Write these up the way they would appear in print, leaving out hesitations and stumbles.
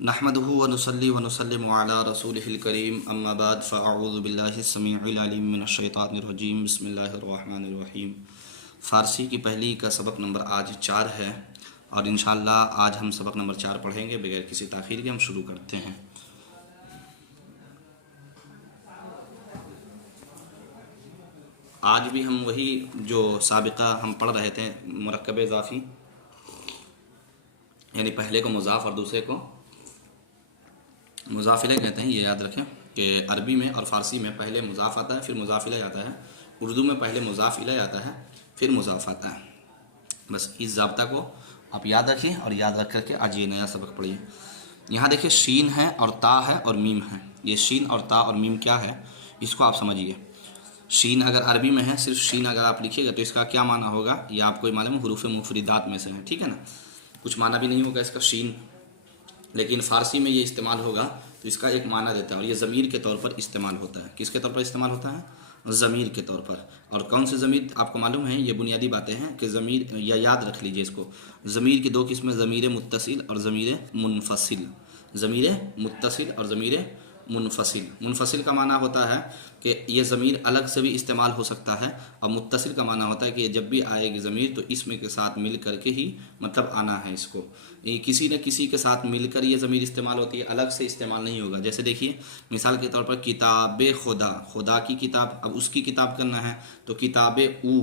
नहमदुहु व नुसल्ली व नुसल्लिमु अला रसूलिहिल करीम अम्मा बाद फ़अऊज़ु बिल्लाहि स्समीउल अलीम मिनश शैतानिर रजीम बिस्मिल्लाहिर रहमानिर रहीम। फ़ारसी की पहली का सबक नंबर आज 4 है और इंशाअल्लाह आज हम सबक नंबर 4 पढ़ेंगे। बगैर किसी ताख़ीर के हम शुरू करते हैं। आज भी हम वही जो साबिक़ा हम पढ़ रहे थे, मुरक्कब इज़ाफ़ी, यानी पहले को मुज़ाफ़ और दूसरे को मुज़ाफ़िले कहते हैं। ये याद रखें कि अरबी में और फ़ारसी में पहले मुज़ाफ़ आता है, फिर मुज़ाफ़िला आता है। उर्दू में पहले मुज़ाफ़िला आता है, फिर मुज़ाफ़ आता है। बस इस ज़ाब्ता को आप याद रखें और याद रख करके आज ये नया सबक पढ़िए। यहाँ देखिए शीन है और ता है और मीम है। ये शीन और ता और मीम क्या है, इसको आप समझिए। शीन अगर अरबी में है, सिर्फ शीन अगर आप लिखिएगा तो इसका क्या माना होगा ये आपको मालूम है, हुरूफ़ मुफ़रिदात में से है, ठीक है ना। कुछ माना भी नहीं होगा इसका शीन, लेकिन फ़ारसी में ये इस्तेमाल होगा तो इसका एक माना देता है और ये ज़मीर के तौर पर इस्तेमाल होता है। किसके तौर पर इस्तेमाल होता है? ज़मीर के तौर पर। और कौन से ज़मीर आपको मालूम है? ये बुनियादी बातें हैं कि ज़मीर, या याद रख लीजिए इसको, ज़मीर की दो किस्में, ज़मीर मुत्तसिल और ज़मीर मुनफसिल। ज़मीर मुत्तसिल और ज़मीर मुनफसिल। मुनफसिल का माना होता है कि ये ज़मीर अलग से भी इस्तेमाल हो सकता है, और मुत्तसिल का माना होता है कि जब भी आएगी ज़मीर तो इसमें के साथ मिल करके ही मतलब आना है इसको। ये किसी न किसी के साथ मिलकर ये ज़मीर इस्तेमाल होती है, अलग से इस्तेमाल नहीं होगा। जैसे देखिए मिसाल के तौर पर किताब खुदा, खुदा की किताब, अब उसकी किताब करना है तो किताब ऊ,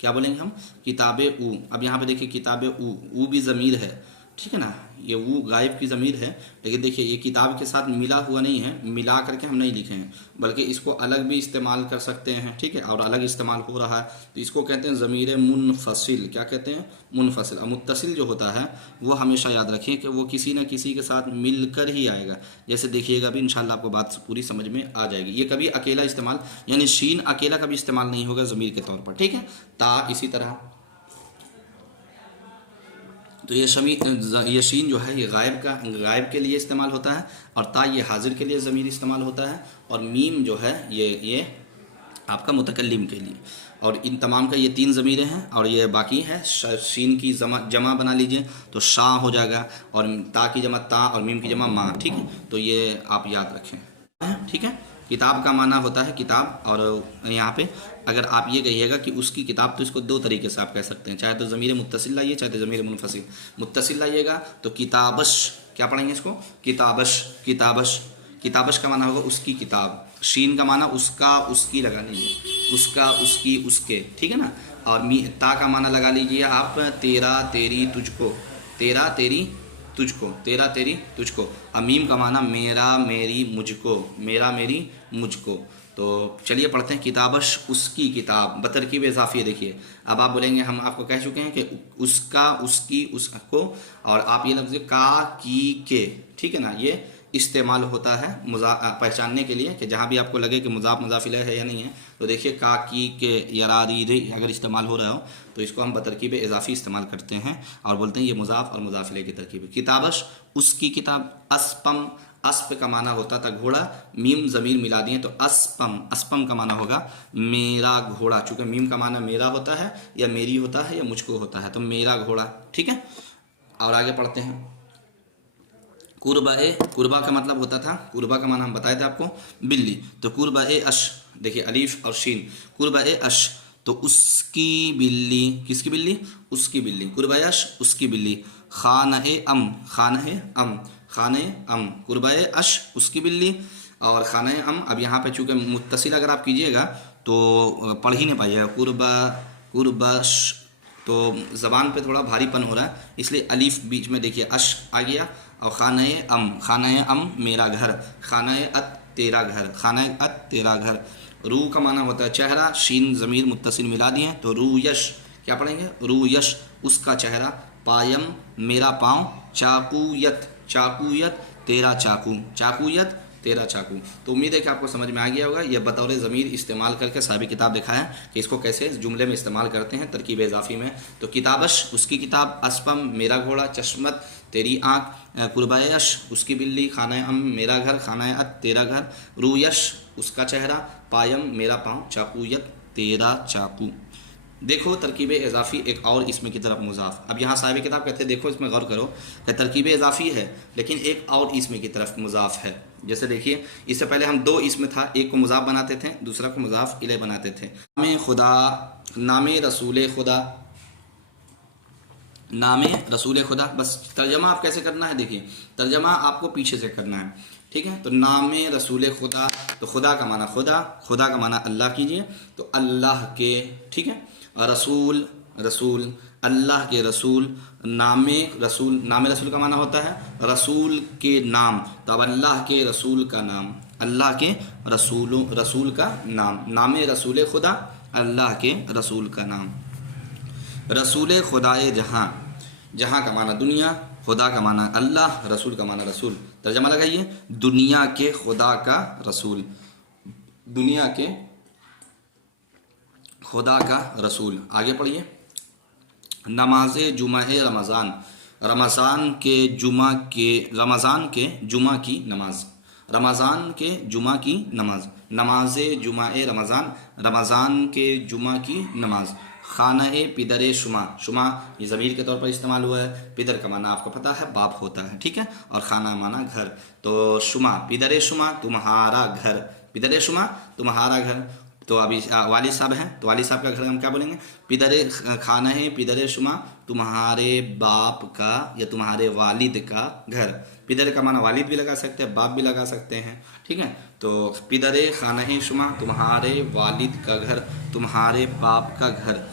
क्या बोलेंगे हम? किताब ऊ। अब यहाँ पे देखिए किताब ऊ भी ज़मीर है, ठीक है ना। ये वो गायब की ज़मीर है, लेकिन देखिए ये किताब के साथ मिला हुआ नहीं है, मिला करके हम नहीं लिखे हैं, बल्कि इसको अलग भी इस्तेमाल कर सकते हैं, ठीक है। और अलग इस्तेमाल हो रहा है तो इसको कहते हैं ज़मीर मुनफसिल। क्या कहते हैं? मुनफसिल। और मुत्तसिल जो होता है वो हमेशा याद रखिए कि वो किसी न किसी के साथ मिलकर ही आएगा। जैसे देखिएगा भी इंशाल्लाह आपको बात पूरी समझ में आ जाएगी। ये कभी अकेला इस्तेमाल, यानी शीन अकेला कभी इस्तेमाल नहीं होगा ज़मीर के तौर पर, ठीक है। ता इसी तरह। तो ये शीन जो है ये गायब के लिए इस्तेमाल होता है, और ता ये हाजिर के लिए ज़मीर इस्तेमाल होता है, और मीम जो है ये आपका मुतकल्लिम के लिए। और इन तमाम का ये 3 ज़मीरें हैं, और ये बाकी है शीन की जमा बना लीजिए तो शाह हो जाएगा, और ता की जमा ता और मीम की जमा माँ, ठीक है। तो ये आप याद रखें, ठीक है। किताब का माना होता है किताब, और यहाँ पे अगर आप ये कहिएगा कि उसकी किताब, तो इसको 2 तरीके से आप कह सकते हैं, चाहे तो ज़मीर मुत्तसिल लाइए, चाहे तो ज़मीर मुनफसिल। मुत्तसिल लाइएगा तो किताबश, क्या पढ़ेंगे इसको? किताबश। किताबश, किताबश का माना होगा उसकी किताब। शीन का माना उसका, उसकी लगा लीजिए, उसका, उसकी, उसके, ठीक है ना। और ता का माना लगा लीजिए आप तेरा, तेरी, तुझको, तेरा, तेरी, तुझको, तेरा, तेरी, तुझको। अमीम का माना मेरा, मेरी, मुझको, मेरा, मेरी, मुझको। तो चलिए पढ़ते हैं। किताबश उसकी किताब, बतरकीब इज़ाफ़ी है। देखिए अब आप बोलेंगे, हम आपको कह चुके हैं कि उसका, उसकी, उसको, और आप ये लफ्ज़ का, की, के, ठीक है ना, ये इस्तेमाल होता है पहचानने के लिए कि जहाँ भी आपको लगे कि मुज़ाफ़ मुज़ाफ़िला है या नहीं है, तो देखिए का, की, के, यरारी रे अगर इस्तेमाल हो रहा हो तो इसको हम बतरकीब इज़ाफ़ी इस्तेमाल करते हैं और बोलते हैं ये मुज़ाफ़ और मुज़ाफ़िले की तरकीब। किताबश उसकी किताब। अस्पम, अस्प का माना होता था घोड़ा, मीम ज़मीर मिला दिए तो अस्पम, अस्पम का माना होगा मेरा घोड़ा। चूँकि मीम का माना मेरा होता है या मेरी होता है या मुझको होता है, तो मेरा घोड़ा, ठीक है। और आगे पढ़ते हैं। कुर्बा ए, कुर्बा का मतलब होता था, कुर्बा का माना हम बताए थे आपको, बिल्ली। तो कुर्बा ए अश, देखिए अलीफ और शीन, कुर्बा ए अश, तो उसकी बिल्ली, किसकी बिल्ली? उसकी बिल्ली। कुर्बा अश उसकी बिल्ली। खाना ए अम, खाना ए अम, खाना ए अम, कुर्बा ए अश उसकी बिल्ली और खाना ए अम। अब यहाँ पे चूँकि मुत्तसिल अगर आप कीजिएगा तो पढ़ ही नहीं पाइएगा। कुर्बा, कुर्बश, तो ज़बान पे थोड़ा भारीपन हो रहा है, इसलिए अलीफ बीच में देखिए अश आ गया। और खाना अम, खाना अम मेरा घर, खाना अत तेरा घर, खाना अत तेरा घर। रू का माना होता है चेहरा, शीन ज़मीर मुत्तसिल मिला दिए तो रू यश, क्या पढ़ेंगे? रू यश उसका चेहरा। पायम मेरा पाँव। चाकूयत, चाकूयत तेरा चाकू, चाकूयत तेरा चाकू। तो उम्मीद है कि आपको समझ में आ गया होगा। यह बतौर ज़मीर इस्तेमाल करके साहब किताब दिखाया है कि इसको कैसे जुमले में इस्तेमाल करते हैं तरकीब इज़ाफ़ी में। तो किताबश उसकी किताब, अस्पम मेरा घोड़ा, चश्मत तेरी आँख, कुर्बायश उसकी बिल्ली, खाना अम मेरा घर, खाना अत तेरा घर, रूयश उसका चेहरा, पायम मेरा पाँव, चाकूयत तेरा चाकू। देखो तरकीब इजाफ़ी एक और इसम की तरफ मुज़ाफ़। अब यहाँ साहिब किताब कहते हैं देखो इसमें गौर करो कि तरकीब इजाफ़ी है लेकिन एक और इसम की तरफ मुज़ाफ़ है। जैसे देखिए इससे पहले हम दो इसम था, एक को मुज़ाफ़ बनाते थे, दूसरा को मुज़ाफ़ इलैह बनाते थे। नाम खुदा, नाम रसूल खुदा, नाम रसूल खुदा। बस तर्जमा आप कैसे करना है, देखिए तर्जमा आपको पीछे से करना है, ठीक है। तो नाम रसूल खुदा, तो खुदा का माना खुदा, खुदा का माना अल्लाह कीजिए, तो अल्लाह के, ठीक है। रसूल, रसूल अल्लाह के रसूल, नाम रसूल, नाम रसूल का माना होता है रसूल के नाम, तो अब अल्लाह के रसूल का नाम, अल्लाह के रसूल का नाम, नाम रसूल खुदा, अल्लाह के रसूल का नाम। रसूल खुदाए जहाँ, जहाँ का माना दुनिया, खुदा का माना अल्लाह, रसूल का माना रसूल। तर्जमा लगाइए, दुनिया के खुदा का रसूल, दुनिया के खुदा का रसूल। आगे पढ़िए, नमाज जुमा रमज़ान, रमज़ान के जुमा के, रमज़ान के जुमा की नमाज, रमज़ान के जुमा की नमाज, नमाज जुमा रमज़ान, रमज़ान के जुमा की नमाज। खाना पिदर शुमा, शुमा ये ज़मीर के तौर पर इस्तेमाल हुआ है, पिदर का माना आपको पता है बाप होता है, ठीक है, और खाना माना घर, तो शुमा, पिदर शुमा तुम्हारा घर, पिदर शुमा तुम्हारा घर। तो अभी वालिद साहब हैं, तो वालिद साहब का घर हम क्या बोलेंगे, पिदर खाना है पिदर शुमा तुम्हारे बाप का या तुम्हारे वालिद का घर। पिदर का माना वालिद भी लगा सकते हैं, बाप भी लगा सकते हैं, ठीक है। तो पिदर खाना है शुमा तुम्हारे वालिद का घर, तुम्हारे बाप का घर।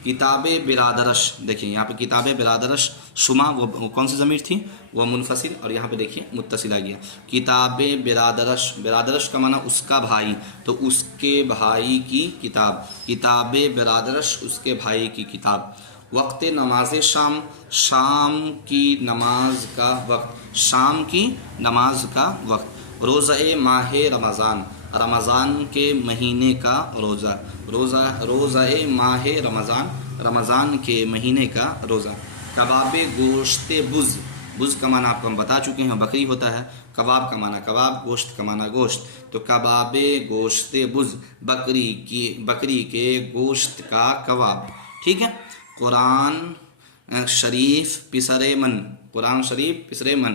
किताब बिरादरश, देखिए यहाँ पे किताब बिरादरश, शुमा वो कौन सी ज़मीर थी, वह मुनफसिल, और यहाँ पे देखिए मुत्तसिल आ गया। किताब बिरादरश, बिरादरश का माना उसका भाई, तो उसके भाई की किताब, किताब बिरादरश उसके भाई की किताब। वक्त नमाज शाम, शाम की नमाज का वक्त, शाम की नमाज का वक्त। रोज़ा माह रमज़ान, रमज़ान के महीने का रोज़ा, रोज़ा माह रमज़ान, रमज़ान के महीने का रोज़ा। कबाब गोश्त बुज़, बुज़ का माना आपको हम बता चुके हैं बकरी होता है, कबाब का माना कबाब, गोश्त का माना गोश्त, तो कबाब गोश्त बुज़ बकरी के गोश्त का कबाब, ठीक है। कुरान शरीफ पिसरे मन, कुरान शरीफ पिसरे मन,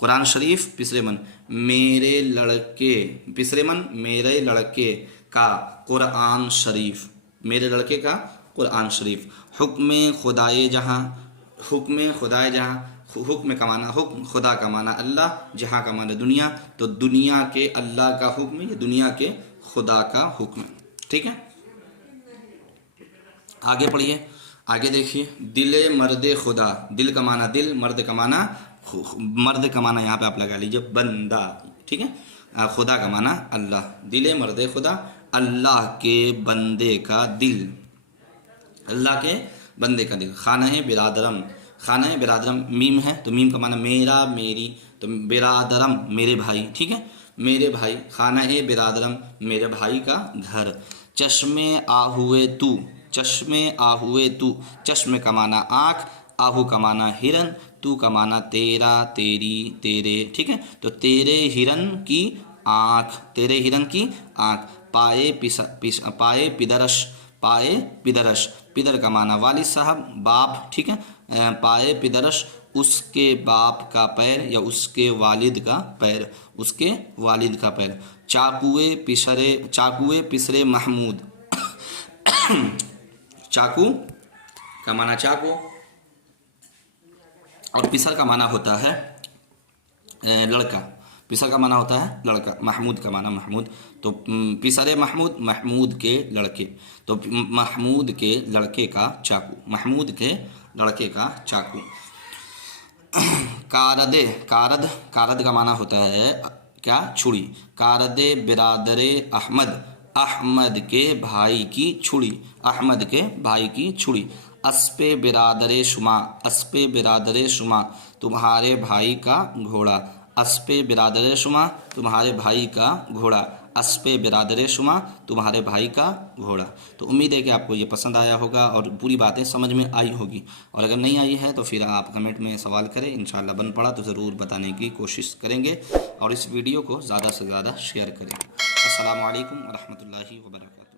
कुरान शरीफ पिसरे मन, मेरे लड़के, पिसरे मन मेरे लड़के का कुरान शरीफ, मेरे लड़के का कुरान शरीफ। हुक्म खुदाए जहाँ, हुक्म खुदाए जहाँ, हुक्म का माना हुक्म, खुदा का माना अल्लाह, जहाँ का माना दुनिया, तो दुनिया के अल्लाह का हुक्म या दुनिया के खुदा का हुक्म, ठीक है। आगे पढ़िए, आगे देखिए, दिले मर्द खुदा, दिल का माना दिल, मर्द का माना, मर्द का माना यहाँ पे आप लगा लीजिए बंदा, ठीक है, खुदा का माना अल्लाह। दिले मर्द खुदा, अल्लाह के बंदे का दिल, अल्लाह के बंदे का दिल। खाना है बिरादरम, खाना है बिरादरम मीम है, तो मीम का माना मेरा मेरी, तो बिरादरम मेरे भाई, ठीक है, मेरे भाई। खाना है बिरादरम मेरे भाई का घर। चश्मे आहुए तू, चश्मे आहुए तू, चश्मे का माना आँख, आहू का माना हिरन, तू का माना तेरा तेरी तेरे, ठीक है, तो तेरे हिरन की आँख, तेरे हिरन की आँख। पाए पाए पिदरश, पाए पिदरश, पिदर का माना वालिद साहब बाप, ठीक है, पाए पिदरश उसके बाप का पैर या उसके वालिद का पैर, उसके वालिद का पैर। चाकुए पिसरे, चाकुए पिसरे महमूद, चाकू का माना चाकू, और पिसर का माना होता है लड़का, पिसर का माना होता है लड़का, महमूद का माना महमूद, तो पिसरे महमूद, महमूद के लड़के, तो महमूद के लड़के का चाकू, महमूद के लड़के का चाकू। कारदे, कारद, कारद का माना होता है क्या, छुरी। कारदे बिरादरे अहमद, अहमद के भाई की छुरी, अहमद के भाई की छुरी। अस्पे बिरादरे शुमा, अस्पे बिरादरे शुमा तुम्हारे भाई का घोड़ा, अस्पे बिरादरे शुमा तुम्हारे भाई का घोड़ा, अस्पे बिरादरे शुमा तुम्हारे भाई का घोड़ा। तो उम्मीद है कि आपको ये पसंद आया होगा और पूरी बातें समझ में आई होगी, और अगर नहीं आई है तो फिर आप कमेंट में सवाल करें, इंशाल्लाह बन पड़ा तो ज़रूर बताने की कोशिश करेंगे, और इस वीडियो को ज़्यादा से ज़्यादा शेयर करें। अस्सलामु अलैकुम व रहमतुल्लाहि व बरकातहू।